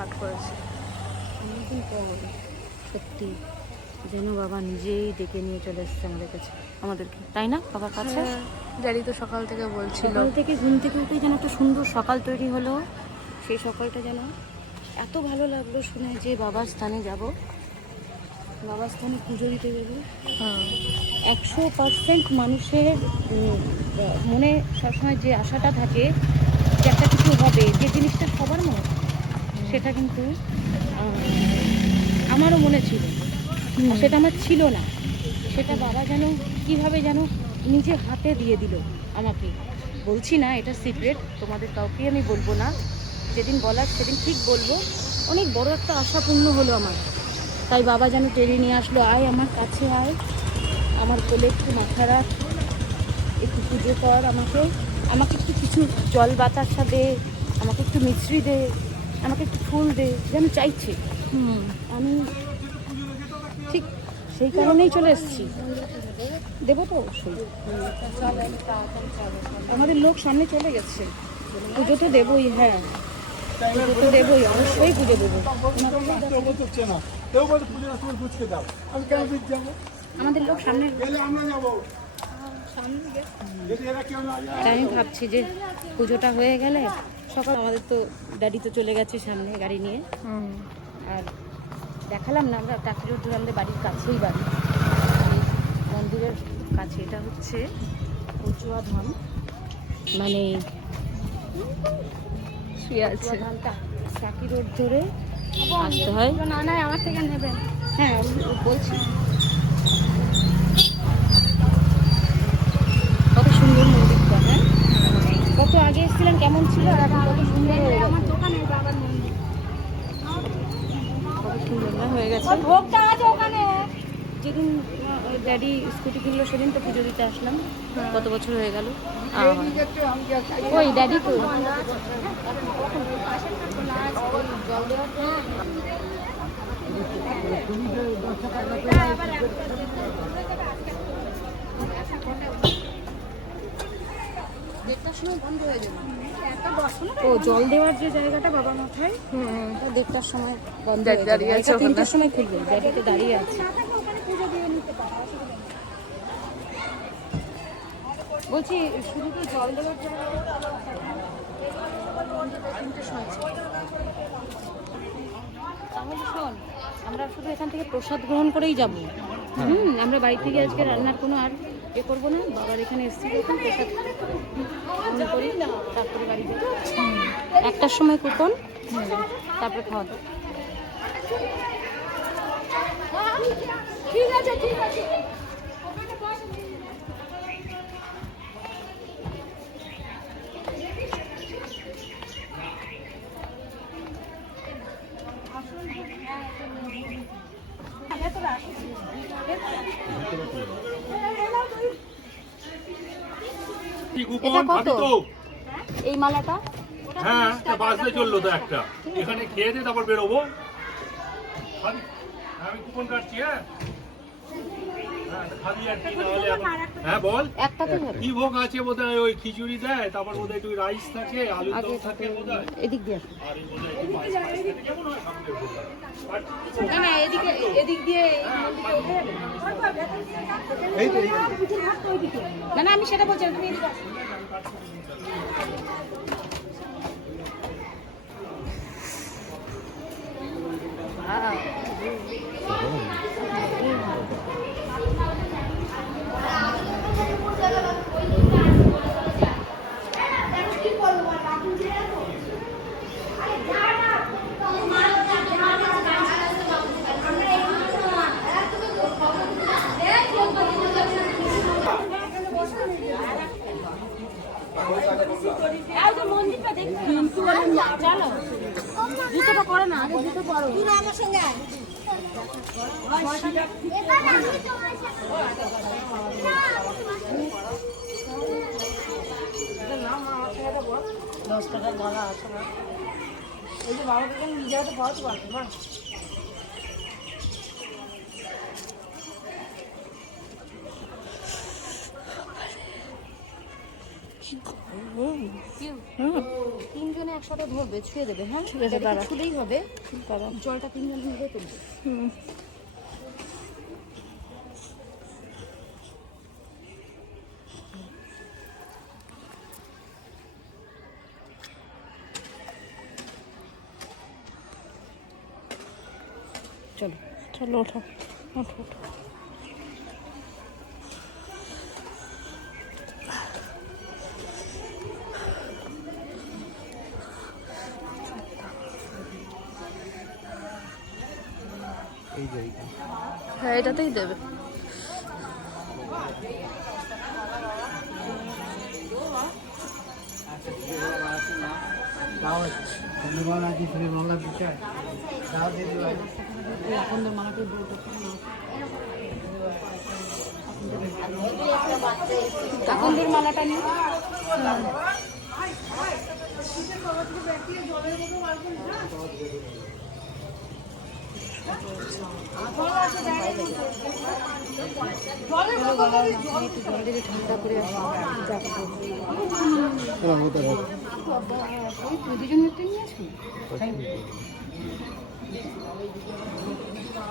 Start করেছে। অনেকদিন পর সত্যি যেন বাবা নিজেই ডেকে নিয়ে চলে এসেছে আমাদের কাছে আমাদেরকে। তাই না? বাবার কাছে? ড্যাডি তো সকাল থেকে বলছিল। সকাল থেকে ঘুম থেকে উঠে যেন একটা সুন্দর সকাল তৈরি হলো। সেই সকালটা যেন এত ভালো লাগল শুনে যে বাবার স্থানে যাব। বাবার স্থানে পুজো দিতে গেলে হ্যাঁ। একশো পার্সেন্ট মানুষের মনে সবসময় যে আশাটা থাকে যে একটা কিছু হবে যে জিনিসটা সবার মনে সেটা কিন্তু আমারও মনে ছিল। সেটা আমার ছিল না। সেটা বাবা যেন কীভাবে যেন নিজে হাতে দিয়ে দিল আমাকে। বলছি না এটা সিক্রেট তোমাদের কাউকে আমি বলব না। যেদিন বলার সেদিন ঠিক বলব। অনেক বড় একটা আশাপূর্ণ হলো আমার। তাই বাবা যেন টেনে নিয়ে আসলো আয় আমার কাছে আয়। আমার কোলে একটু মাথা রাখ। একটু পুজো কর আমাকে। আমাকে একটু কিছু জল বাতাসা দে। আমাকে একটু মিশ্রি দে। আমাকে একটু ফুল দে যেন চাইছে। হুম। আমি ঠিক সেই কারণেই চলে এসেছি। দেবো তো অবশ্যই। আমাদের লোক সামনে চলে গেছে। পুজো তো দেবোই হ্যাঁ। পুজো তো দেবোই অবশ্যই পুজো দেবো। কেউ করছে না কেউ বলে পুজো তুমি গুছকে দাও আমি কেন দিক যাব আমাদের লোক সামনে গেলে আমরা যাব। যদি এরা কেউ না যায় তাই আমি ভাবছি যে পুজোটা হয়ে গেলে সকাল আমাদের তো ড্যাডি তো চলে গেছে সামনে গাড়ি নিয়ে। আর দেখালাম না আমরা রোড আমাদের বাড়ির কাছেই বাড়ি। মন্দিরের কাছে এটা হচ্ছে কচুয়া ধাম। মানে ধামটা রোড ধরে আসতে হয়। না না আমার থেকে নেবেন। হ্যাঁ বলছি। কত সুন্দর মন্দিরটা হ্যাঁ কত আগে এসেছিলেন? কেমন ছিল? আর এখন কত সুন্দর হয়ে গেছে? দোকানে বাবার মন্দির কত সুন্দর হয়ে গেছে। ভোগটা আছে ওখানে। যেদিন ড্যাডি স্কুটি কিনলো সেদিন তো পুজো দিতে আসলাম। কত বছর হয়ে গেল? ওই ড্যাডি তো। দেড়টার সময় বন্ধ হয়ে যাবে। ও জল দেওয়ার যে জায়গাটা বাবা মাথায় দেড়টার সময় বন্ধ হয়ে যাবে। দাঁড়িয়ে আছে এটা তিনটার সময় খুলবে ড্যাডি দাঁড়িয়ে আছে। বলছি শুধু কি জল দেওয়ার সময় তাহলে শোন আমরা শুধু এখান থেকে প্রসাদ গ্রহণ করেই যাব। হুম আমরা বাড়ি থেকে আজকে রান্নার কোনো আর এ করব না বাবার এখানে এসছি যখন প্রসাদ করি তারপরে বাড়ি যাব। একটার সময় কুপন তারপরে খাওয়া দাওয়া। ঠিক আছে ঠিক আছে। এটা কত? তো। এই মালাটা? হ্যাঁ একটা বাসে চলল তো একটা। এখানে খেয়ে দিয়ে তারপর বেরোবো? আমি কুপন কাটছি হ্যাঁ? হ্যাঁ, হ্যাঁ বল কি ভোগ আছে বোধহয়? ওই খিচুড়ি দেয় তারপর বোধহয় একটু রাইস থাকে দম থাকে বোধহয়। এদিক দিয়ে। না না এদিকে এদিক দিয়ে না না আমি সেটা বলছি না, তুমি এদিকে আসো। Wow. চলো জুতোটা পরে না আগে জুতো পরো দশ আছে না। এই যে বাবা থেকে নিজে হাতে পড়াতে না তিনজনে একসাথে ধরবে ছুঁয়ে দেবে হ্যাঁ? আছে দাঁড়া। ছুলেই হবে। জলটা তিনজন মিলে তুলবে। চলো চলো ওঠো ওঠো ওঠো। হ্যাঁ এটাতেই দেবে। কাকন্দের মালাটা নিয়ে একটু জল দিয়ে ঠান্ডা করে আসো ওই তুই দুজন মিত্র নিয়ে আসবি একটু জল জল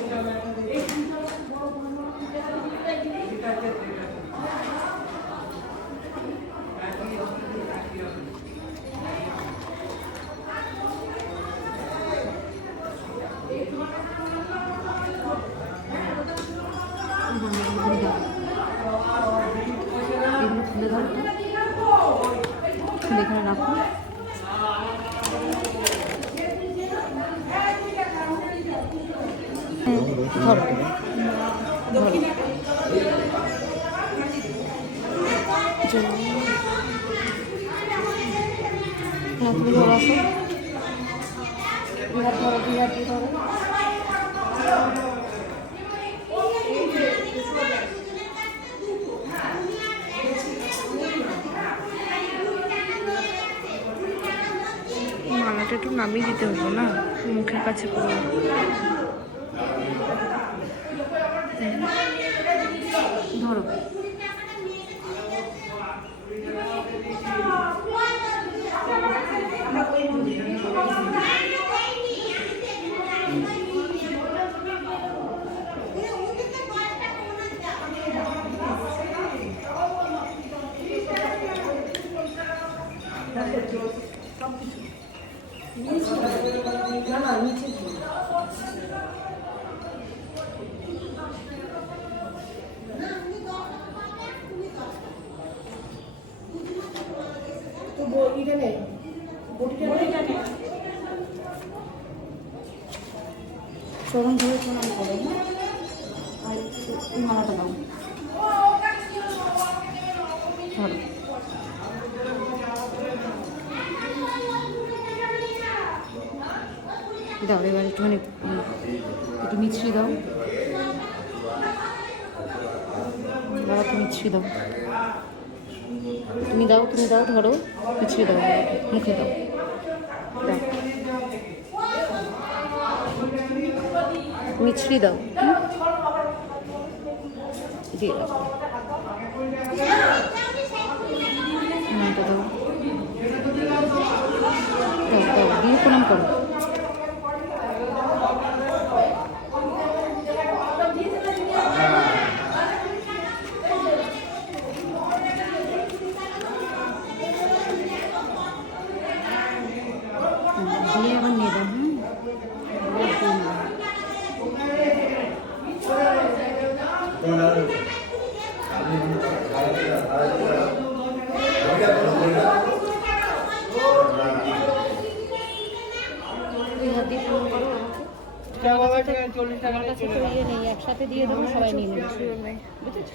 ঢালো এগুলো খুলে ধরো তো খুলে এখানে রাখো হুম, ধরো তুমি ধরো আসো ধরো মালাটা একটু নামিয়ে দিতে হতো না? মুখের কাছে পুরো ধরো চরণ ধরে প্রণাম করো? আর এই দাও দাও এবার একটুখানি একটু মিছরি দাও বাবা একটু মিছরি দাও তুমি দাও তুমি দাও ধরো পিছিয়ে দাও মুখে দাও। মিছরি দাও হুম? দিয়ে দাও নামটা দাও দাও দাও দিয়ে প্রণাম করো হুম, দিয়ে আবার নিয়ে দাও হুম আবার দিয়ে নিয়ে দাও। দুই হাত দিয়ে প্রণাম করো আমাকে আমার কাছে তো নেই একসাথে দিয়ে দেবো সবাই নিয়ে নেবে বুঝেছ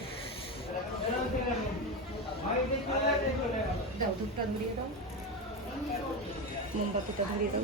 দাও ধূপটা ধরিয়ে দাও মোমবাতিটা ধরিয়ে দাও।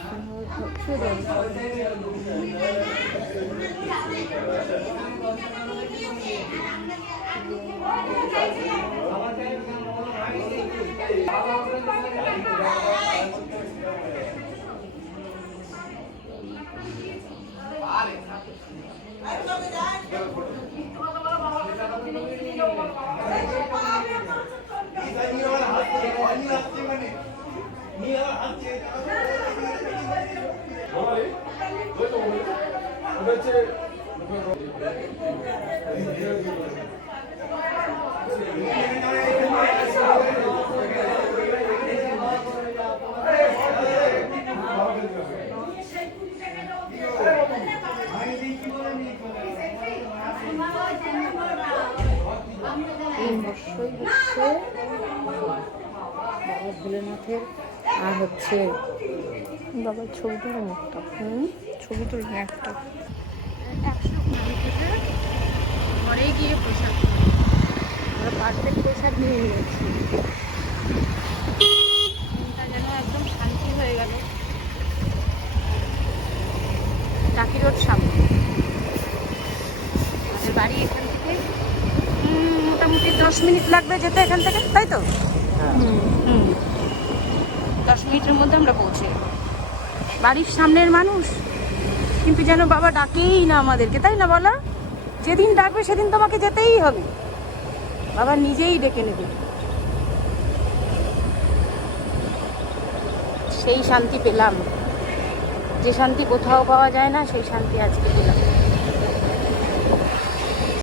রে নরসিংহ ছুঁয়ে দাও। বাবা ভোলেনাথের আর হচ্ছে বাবার ছবি তুলে মুখটা হুম ছবি তুলবে একটা একশো কুড়ি থেকে ঘরে গিয়ে প্রসাদ প্লেট প্রসাদ নিয়ে নিয়েছি। মনটা যেন একদম শান্তি হয়ে গেল। টাকি রোড সামনে। আমাদের বাড়ি এখান থেকে মোটামুটি দশ মিনিট লাগবে যেতে এখান থেকে তাই তো? হুম দশ মিনিটের মধ্যে আমরা পৌঁছে বাড়ির সামনের মানুষ কিন্তু যেন বাবা ডাকেই না আমাদেরকে তাই না বলা? যেদিন ডাকবে সেদিন তোমাকে যেতেই হবে। বাবা নিজেই ডেকে নেবে। সেই শান্তি পেলাম। যে শান্তি কোথাও পাওয়া যায় না, সেই শান্তি আজকে পেলাম।